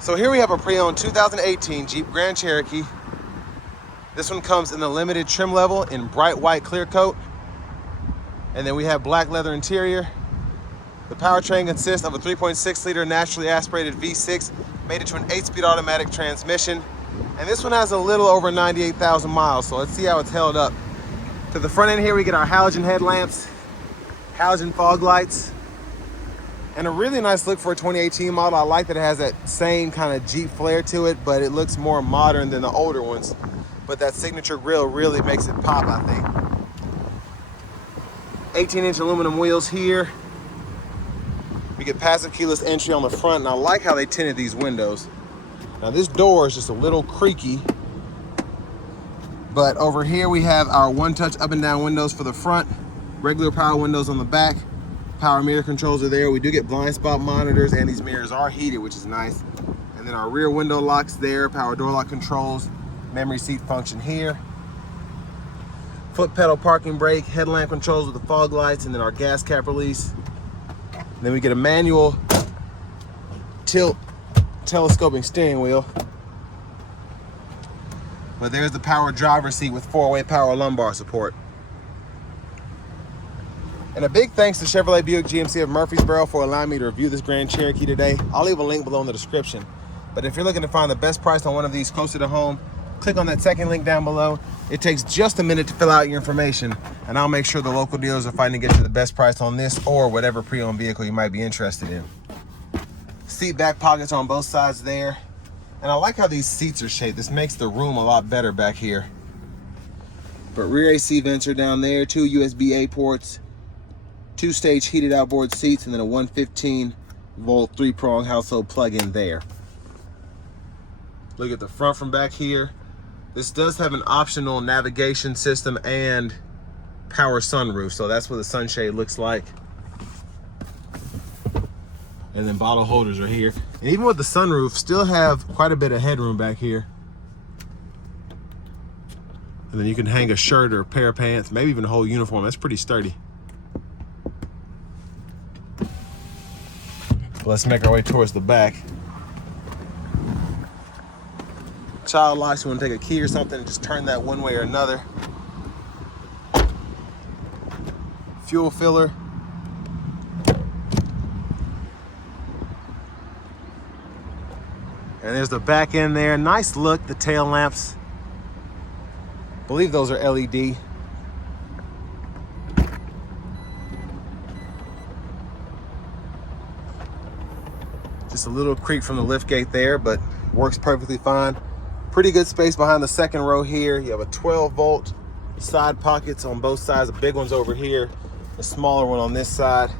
So here we have a pre-owned 2018 Jeep Grand Cherokee. This one comes in the limited trim level in bright white clear coat. And then we have black leather interior. The powertrain consists of a 3.6 liter naturally aspirated V6 made into an 8-speed automatic transmission. And this one has a little over 98,000 miles, so let's see how it's held up. To the front end here, we get our halogen headlamps, halogen fog lights, and a really nice look for a 2018 model. I like that it has that same kind of Jeep flair to it, but it looks more modern than the older ones. But that signature grille really makes it pop, I think. 18-inch aluminum wheels here. We get passive keyless entry on the front, and I like how they tinted these windows. Now this door is just a little creaky, but over here we have our one-touch up and down windows for the front, regular power windows on the back, power mirror controls are there. We do get blind spot monitors, and these mirrors are heated, which is nice. And then our rear window locks there, power door lock controls, memory seat function here. Foot pedal parking brake, headlamp controls with the fog lights, and then our gas cap release. And then we get a manual tilt telescoping steering wheel. But there's the power driver's seat with 4-way power lumbar support. And a big thanks to Chevrolet Buick GMC of Murfreesboro for allowing me to review this Grand Cherokee today. I'll leave a link below in the description. But if you're looking to find the best price on one of these closer to home, click on that second link down below. It takes just a minute to fill out your information, and I'll make sure the local dealers are fighting to get you the best price on this or whatever pre-owned vehicle you might be interested in. Seat back pockets on both sides there. And I like how these seats are shaped. This makes the room a lot better back here. But rear AC vents are down there, 2 USB-A ports, 2-stage heated outboard seats, and then a 115-volt 3-prong household plug-in there. Look at the front from back here. This does have an optional navigation system and power sunroof, so that's what the sunshade looks like. And then bottle holders are here. And even with the sunroof, still have quite a bit of headroom back here. And then you can hang a shirt or a pair of pants, maybe even a whole uniform. That's pretty sturdy. Let's make our way towards the back. Child locks, you want to take a key or something and just turn that one way or another. Fuel filler. And there's the back end there. Nice look, the tail lamps. I believe those are LED. Just a little creak from the lift gate there, but works perfectly fine. Pretty good space behind the second row here. You have a 12-volt side pockets on both sides. The big one's over here, a smaller one on this side.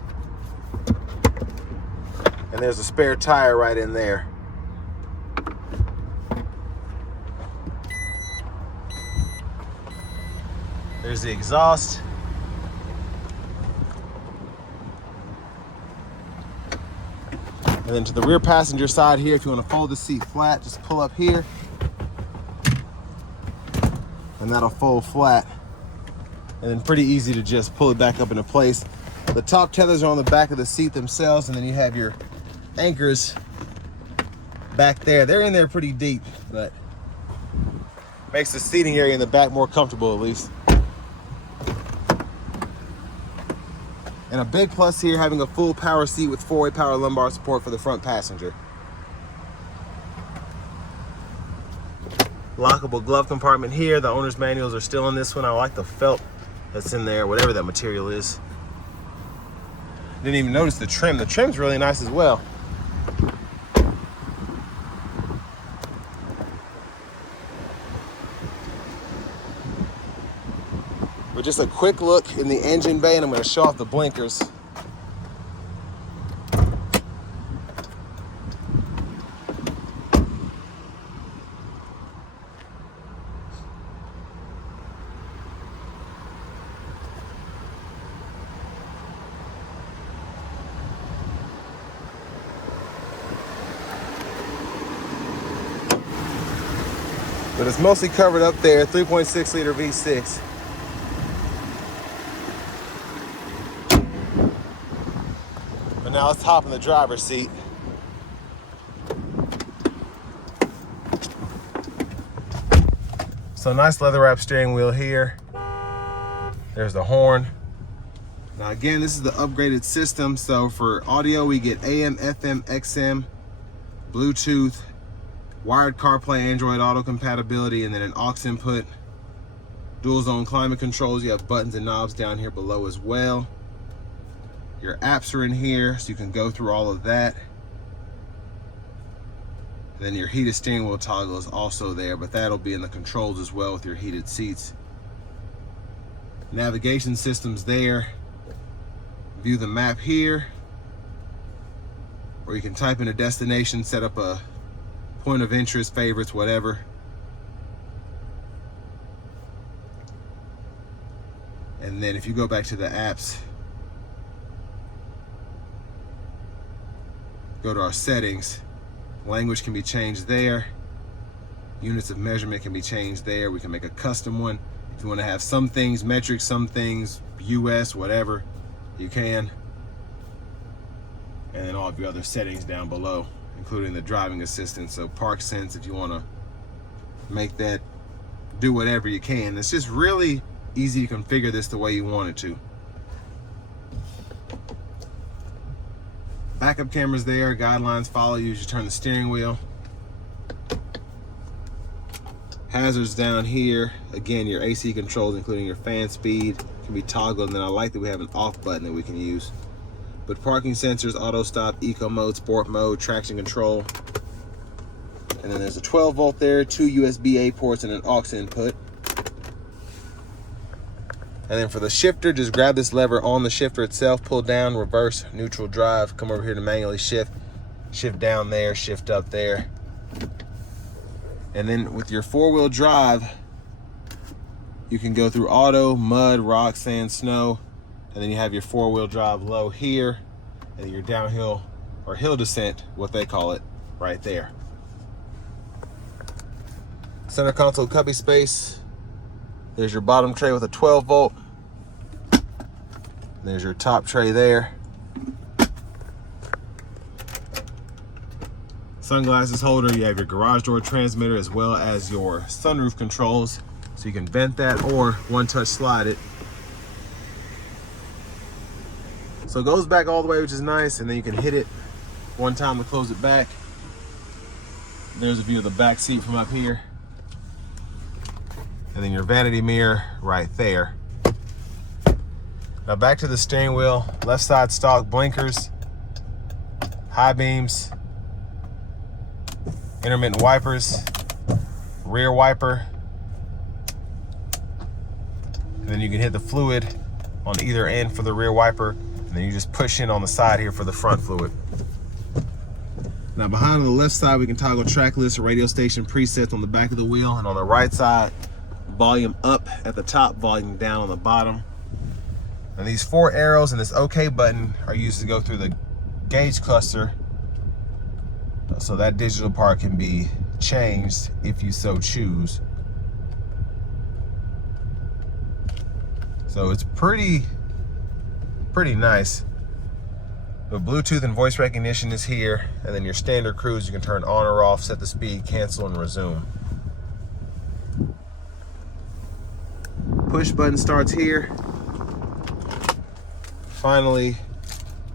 And there's a spare tire right in there. There's the exhaust. And then to the rear passenger side here, if you want to fold the seat flat, just pull up here. And that'll fold flat. And then pretty easy to just pull it back up into place. The top tethers are on the back of the seat themselves, and then you have your anchors back there. They're in there pretty deep, but makes the seating area in the back more comfortable at least. And a big plus here, having a full power seat with 4-way power lumbar support for the front passenger. Lockable glove compartment here. The owner's manuals are still in this one. I like the felt that's in there, whatever that material is. Didn't even notice the trim. The trim's really nice as well. But just a quick look in the engine bay, and I'm going to show off the blinkers. But it's mostly covered up there, 3.6 liter V6. But now let's hop in the driver's seat. So nice leather wrap steering wheel here. There's the horn. Now again, this is the upgraded system. So for audio, we get AM, FM, XM, Bluetooth, wired CarPlay, Android Auto compatibility, and then an aux input. Dual zone climate controls. You have buttons and knobs down here below as well. Your apps are in here, so you can go through all of that. And then your heated steering wheel toggle is also there, but that'll be in the controls as well with your heated seats. Navigation system's there. View the map here, or you can type in a destination, set up a point of interest, favorites, whatever. And then if you go back to the apps, go to our settings, language can be changed there. Units of measurement can be changed there. We can make a custom one. If you want to have some things metric, some things US, whatever, you can. And then all of your other settings down below, including the driving assistant. So park sense, if you want to make that do whatever you can. It's just really easy to configure this the way you want it to. Backup cameras there, guidelines follow you as you turn the steering wheel. Hazards down here. Again, your AC controls, including your fan speed, can be toggled, and then I like that we have an off button that we can use. But parking sensors, auto stop, eco mode, sport mode, traction control. And then there's a 12 volt there, 2 USB-A ports, and an aux input. And then for the shifter, just grab this lever on the shifter itself, pull down, reverse, neutral drive, come over here to manually shift. Shift down there, shift up there. And then with your four-wheel drive, you can go through auto, mud, rock, sand, snow, and then you have your four-wheel drive low here, and then your downhill or hill descent, what they call it, right there. Center console cubby space. There's your bottom tray with a 12 volt. There's your top tray there. Sunglasses holder, you have your garage door transmitter as well as your sunroof controls. So you can vent that or one-touch slide it. So it goes back all the way, which is nice, and then you can hit it one time to close it back. There's a view of the back seat from up here. And then your vanity mirror right there. Now back to the steering wheel, left side stock blinkers, high beams, intermittent wipers, rear wiper, and then you can hit the fluid on either end for the rear wiper, and then you just push in on the side here for the front fluid. Now behind on the left side, we can toggle track list, radio station presets on the back of the wheel, and on the right side, volume up at the top, volume down on the bottom. And these four arrows and this OK button are used to go through the gauge cluster, so that digital part can be changed if you so choose. So it's pretty nice. The Bluetooth and voice recognition is here, and then your standard cruise you can turn on or off, set the speed, cancel, and resume. Push button starts here. Finally,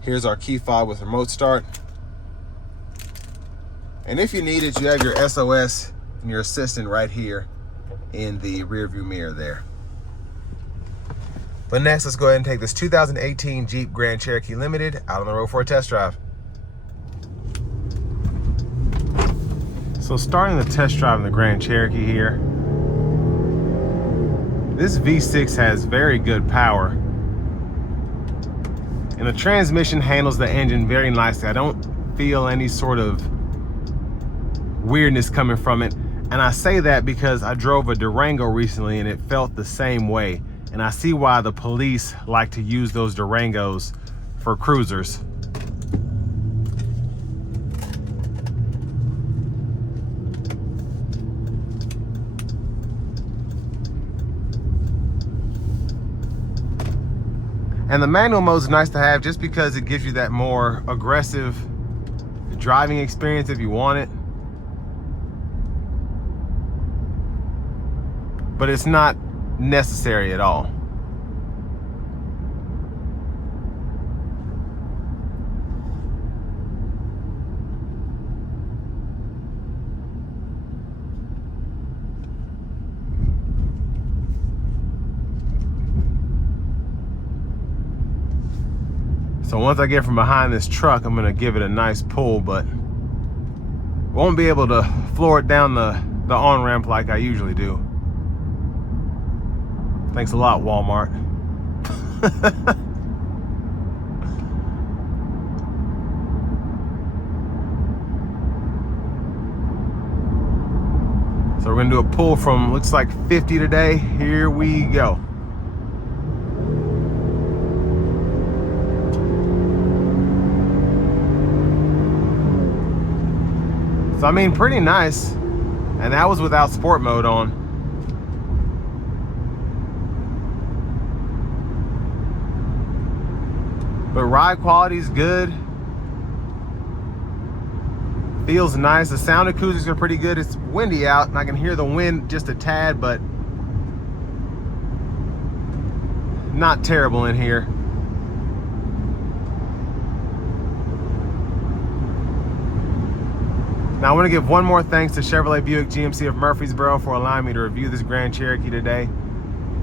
here's our key fob with remote start. And if you need it, you have your SOS and your assistant right here in the rear view mirror there. But next, let's go ahead and take this 2018 Jeep Grand Cherokee Limited out on the road for a test drive. So starting the test drive in the Grand Cherokee here, this V6 has very good power. And the transmission handles the engine very nicely. I don't feel any sort of weirdness coming from it. And I say that because I drove a Durango recently and it felt the same way. And I see why the police like to use those Durangos for cruisers. And the manual mode is nice to have just because it gives you that more aggressive driving experience if you want it. but it's not necessary at all. So once I get from behind this truck, I'm gonna give it a nice pull, but won't be able to floor it down the on-ramp like I usually do. Thanks a lot, Walmart. So we're gonna do a pull from, looks like 50 today. Here we go. So I mean, pretty nice. And that was without sport mode on. But ride quality is good. Feels nice. The sound acoustics are pretty good. It's windy out and I can hear the wind just a tad, but not terrible in here. Now I want to give one more thanks to Chevrolet Buick GMC of Murfreesboro for allowing me to review this Grand Cherokee today.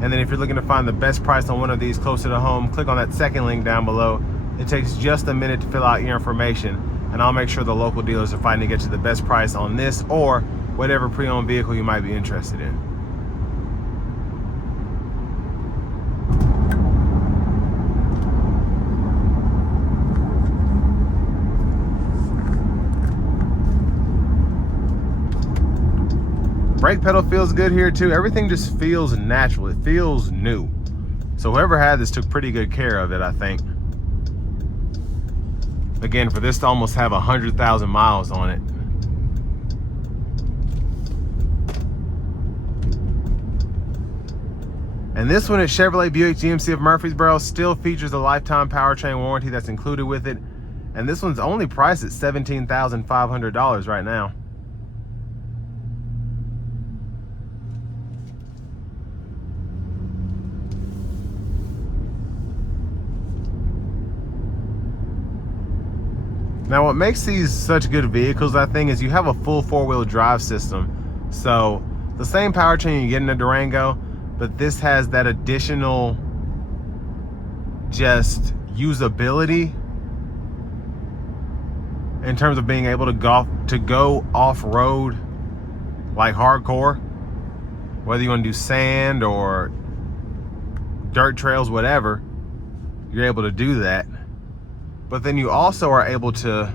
And then if you're looking to find the best price on one of these closer to home, click on that second link down below. It takes just a minute to fill out your information, and I'll make sure the local dealers are fighting to get you the best price on this or whatever pre-owned vehicle you might be interested in. Brake pedal feels good here too. Everything just feels natural. It feels new. So whoever had this took pretty good care of it, I think. Again, for this to almost have 100,000 miles on it. And this one at Chevrolet Buick GMC of Murfreesboro still features a lifetime powertrain warranty that's included with it. And this one's only priced at $17,500 right now. Now what makes these such good vehicles, I think, is you have a full four-wheel drive system. So the same powertrain you get in a Durango, but this has that additional just usability in terms of being able to go off-road like hardcore, whether you want to do sand or dirt trails, whatever, you're able to do that. But then you also are able to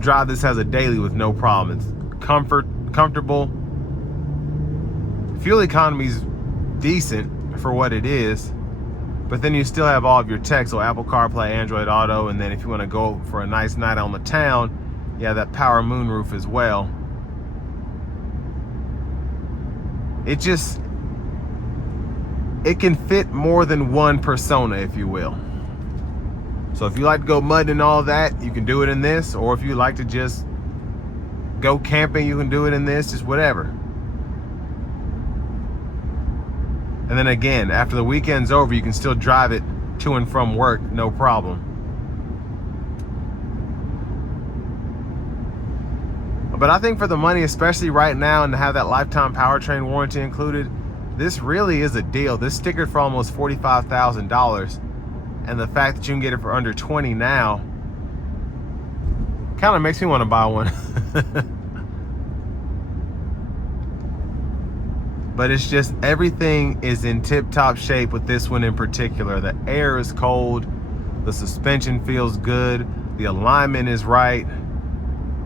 drive this as a daily with no problem. It's comfortable. Fuel economy's decent for what it is, but then you still have all of your tech, so Apple CarPlay, Android Auto, and then if you want to go for a nice night on the town, you have that power moonroof as well. It can fit more than one persona, if you will. So if you like to go mudding and all that, you can do it in this, or if you like to just go camping, you can do it in this, just whatever. And then again, after the weekend's over, you can still drive it to and from work, no problem. But I think for the money, especially right now, and to have that lifetime powertrain warranty included, this really is a deal. This stickered for almost $45,000. And the fact that you can get it for under 20 now kind of makes me want to buy one. But it's just, everything is in tip-top shape with this one in particular. The air is cold, the suspension feels good, the alignment is right.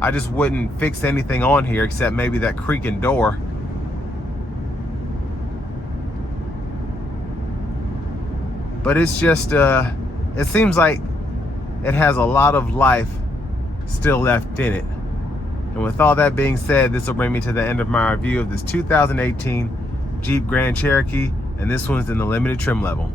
I just wouldn't fix anything on here except maybe that creaking door. But it's just, it seems like it has a lot of life still left in it. And with all that being said, this will bring me to the end of my review of this 2018 Jeep Grand Cherokee, and this one's in the limited trim level.